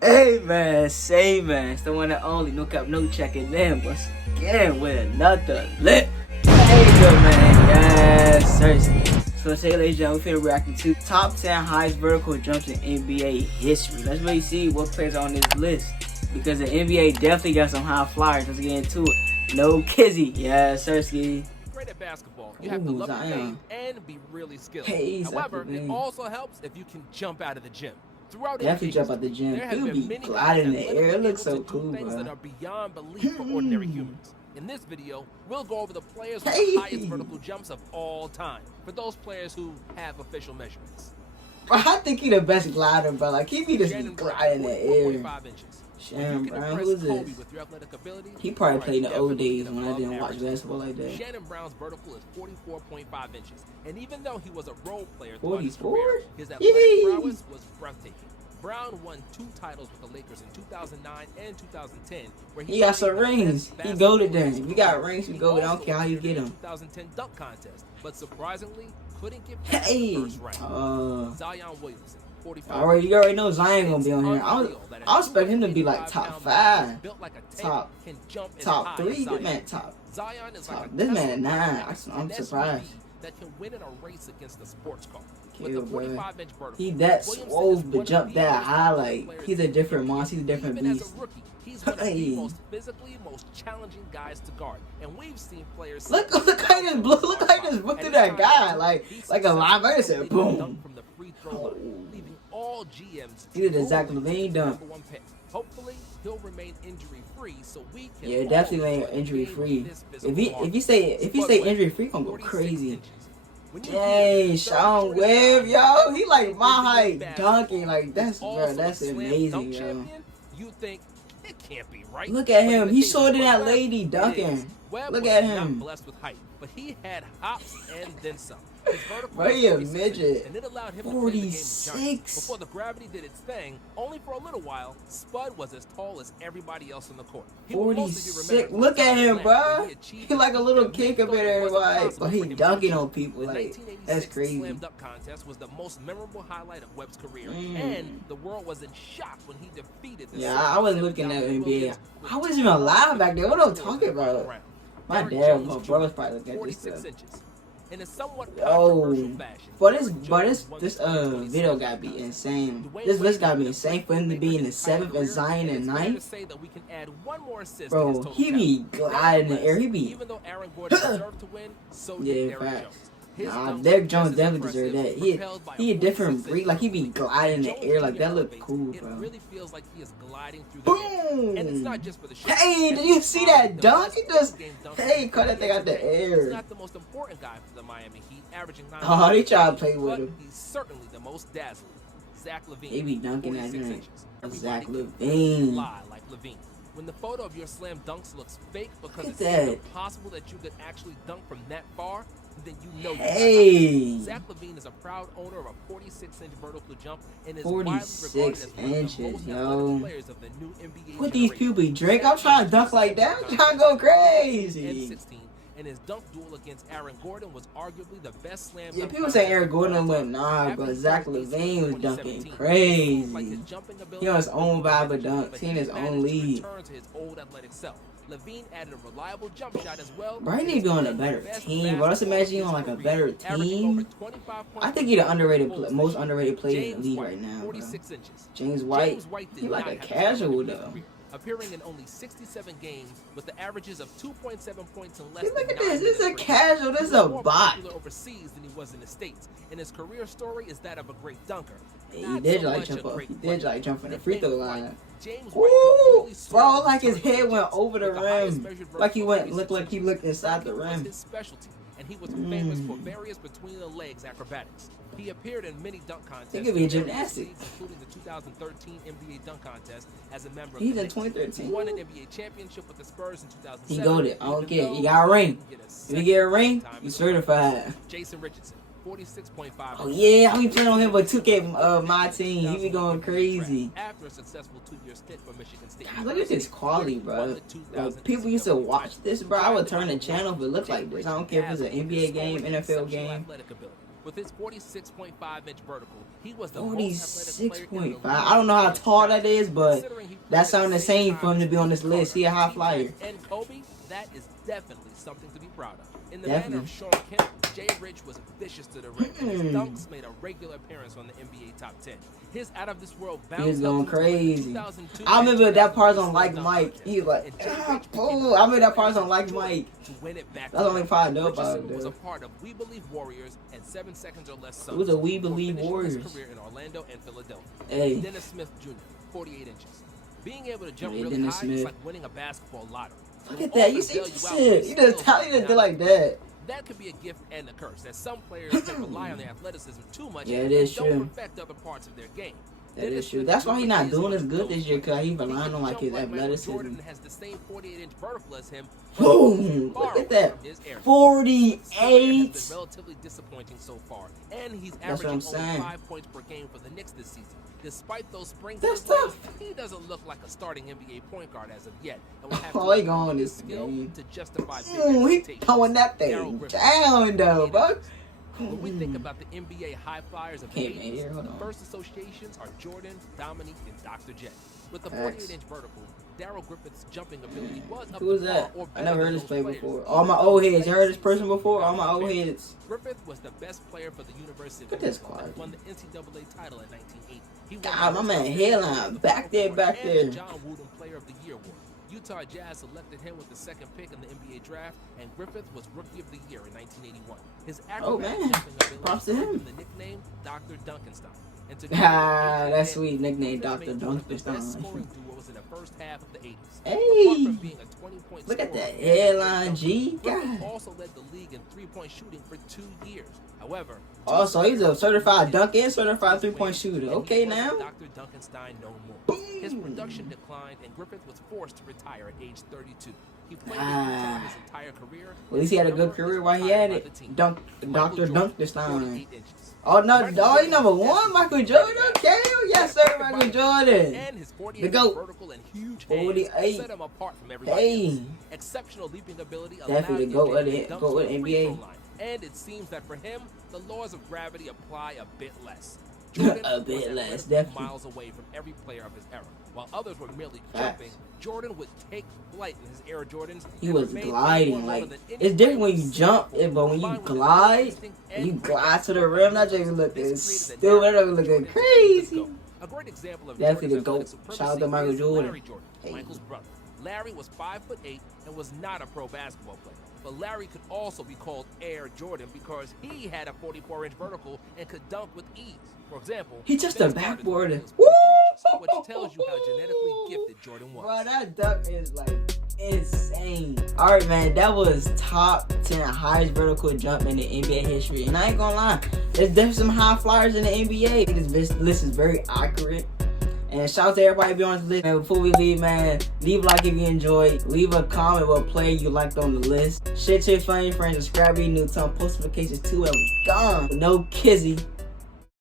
Hey man, say man, it's the one and only, no cap, no checking in. Once again with another lit video, man. Yes, seriously. So today, ladies and gentlemen, we're reacting to top 10 highest vertical jumps in NBA history. Let's really see what players are on this list, because the NBA definitely got some high flyers. Let's get into it. No kizzy. Yes, seriously. Great at basketball, you have to love the game and be really skilled. Hey, however, it also helps if you can jump out of the gym. Throughout definitely jump out the gym. He would be gliding in the air. It looks so cool, things bro. That are beyond belief for ordinary humans. In this video, we'll go over the players with the highest vertical jumps of all time, for those players who have official measurements. Bro, I think he the best glider, bro. Like, he be just gliding in the air. Shannon Brown, who is this? He probably played in the old days when I didn't watch basketball like that. Shannon Brown's vertical is 44.5 inches, and even though he was a role player, 44? his athletic prowess was breathtaking. Brown won 2 titles with the Lakers in 2009 and 2010, where he got some rings. He goated them. If you got rings, you go. I don't care how you get them. 2010 dunk contest, but surprisingly couldn't get past the first round. Zion Williamson. You already know Zion gonna be on here. I expect him to be like top 5, top 3. This man top. This man at 9. I'm surprised. That can win in a race against the sports car. With the 45-inch vertical, he that swole but jump that high. Like, he's a different monster. He's a different beast. He's one of the most physically most challenging guys to guard, and we've seen players. Look how he just blew. Look how he just whipped through that guy. Like a linebacker said, boom. From the free throw, leaving all GMs. He did the Zach Levine dunk. Hopefully, he'll remain injury free, so we can. Yeah, definitely remain injury free. If you say injury free, gonna go crazy. Dang, Sean Webb, yo, he like my height dunking. Like that's amazing, yo. You think it can't be right? Look at him. He showed in that lady dunking. Look at him. Blessed with height, but he had hops and then some. Bro, he a midget. And it allowed him 46. Before the gravity did its thing, only for a little while, Spud was as tall as everybody else on the court. 46. Look at him, bro. He like a little kid compared to everybody, but he dunking on people. Like, that's crazy. Slam dunk contest was the most memorable highlight of Webb's career, and the world was in shock when he defeated the I wasn't looking at NBA. I wasn't even alive back there. What am I talking about? My dad, my brother's probably looking at this stuff. In a somewhat but this video gotta be insane. This list gotta be insane for him to be in the 7th and Zion in 9th. Bro, he be gliding in the air. He be yeah, facts. Nah, Derrick Jones definitely deserve that. He a different breed. Like, he be gliding in the air. Like, that look cool, bro. Boom! Hey, did you see that dunk? He just, hey, cut that thing out the air. He's not the most important guy for the Miami Heat, averaging 9. Oh, they try to play with him. He's certainly the most dazzling. Zach Levine. He be dunking that thing. Zach Levine. Like Levine. When the photo of your slam dunks looks fake because it's impossible that you could actually dunk from that far, then you know hey. Zach Levine is a proud owner of a 46-inch vertical jump and is 46 inches, yo. Players of the new NBA what these people drink? I'm trying to dunk like that. I'm trying to go crazy. And his dunk duel against Aaron Gordon was arguably the best slam. Yeah, people say Aaron Gordon went but Zach Levine was dunking crazy. He on his own vibe of dunks. He in his own league. Levine added a reliable jump shot as well. Bro, he need to be on a better team. Bro, let's imagine you on like a better team. I think he's the underrated, most underrated player in the league right now, bro. James White, he like a casual though. Appearing in only 67 games with the averages of 2.7 points and less than 9. Look at this. This is a casual. This is a bot. Overseas than he was in the States, and his career story is that of a great dunker. He did like jump up. He did like jump from the free throw line. Ooh, bro, like his head went over the rim, like he looked like he looked inside the rim. His specialty, and he was famous for various between the legs acrobatics. He appeared in many dunk contests. He could be in gymnastics, including the 2013 NBA dunk contest as a member of He's in 2013. He won an NBA championship with the Spurs in 2007. He goated. I don't care. He got a ring. If you get a ring, you certified. Jason Richardson, 46.5. Oh yeah, I be playing on him for 2K my team. He be going crazy. After a successful 2-year stint for Michigan State. God, look at this quality, bro. Like, people used to watch this, bro. I would turn the channel if it looked like this. I don't care if it's an NBA game, NFL game. With his 46.5-inch vertical, he was the most athletic player in the league. I don't know how tall that is, but that sounds the same for him to be on this list. He a high flyer. And Kobe, that is definitely something to be proud of. In the manner of Sean Kemp, Jay Rich was vicious to the rim, and his dunks made a regular appearance on the NBA Top 10. His out-of-this-world bounce he was going crazy. I remember that part on Like Mike. He was like, oh, I remember that part on Like Mike. That's the only part I know about it. Was a part of We Believe Warriors and 7 Seconds or Less Suns. It was a We Believe Warriors. His career in Orlando and Philadelphia. Hey. Dennis Smith Jr., 48 inches. Being able to jump really high is like winning a basketball lottery. Look at that. You see shit. You just talented like that. That could be a gift and a curse, as some players can rely on their athleticism too much and don't perfect other parts of their game. That is true. That's why he's not doing as good this year, because he's relying on like his athleticism. Jordan has the same 48-inch vertical as him. Boom! Look at that. 48. Has been relatively disappointing so far, and he's averaging only 5 points per game for the Knicks this season. Despite those springs, he doesn't look like a starting NBA point guard as of yet. And will have he going this game to justify he throwing that thing down though, bro. When we think about the NBA high flyers of the 80s, the first associations are Jordan, Dominique, and Dr. J. With the 48-inch vertical, Darryl Griffith's jumping ability was up. Who was that? I never heard this play before. All my old heads. You heard this person before? All my old heads. Griffith was the best player for the University of Illinois and won the NCAA title in 1980. God, my man headline back there. John Wooden Player of the Year award. Utah Jazz selected him with the second pick in the NBA draft, and Griffith was Rookie of the Year in 1981. His acrobatic jumping ability props to him. The nickname Dr. Duncanstein. That's sweet nickname, Dr. Duncanstein. Scoring duos in the first half of the 80s. Hey, look at that headline, G. God. Also led the league in three-point shooting for 2 years. However, also he's a certified dunk and certified three-point shooter. Okay, now. Dr. Duncanstein no more. His production declined, and Griffith was forced to retire at age 32. He played his entire career. Well, at least he had a good career while he had it. Dr. Duncanstein. Oh no, he number one, Michael Jordan. Okay, yes sir, Michael Jordan. And his 48 the GOAT. Vertical and huge 48. set him apart from everybody else. Exceptional leaping ability. Definitely the GOAT of the NBA. And it seems that for him, the laws of gravity apply a bit less. A bit less, definitely. Miles away from every player of his era. While others were merely jumping, Jordan would take flight in his Air Jordans. He was gliding. Like, it's different when you jump, but when you glide to the rim, that just looking stupid, that looking crazy. A great example of definitely the GOAT. Shout out to Michael Jordan. Michael's brother. Larry was 5'8" and was not a pro basketball player. But Larry could also be called Air Jordan because he had a 44-inch vertical and could dunk with ease. For example, he just a backboarder, which tells you how genetically gifted Jordan was. Bro, that dunk is like insane. All right, man, that was top 10 highest vertical jump in the NBA history. And I ain't gonna lie, there's definitely some high flyers in the NBA. This list is very accurate. And shout out to everybody be on this list. And before we leave, man, leave a like if you enjoyed. Leave a comment what player you liked on the list. Share to your family, friends, subscribe to your new time, post notifications too, and we gone. No kizzy.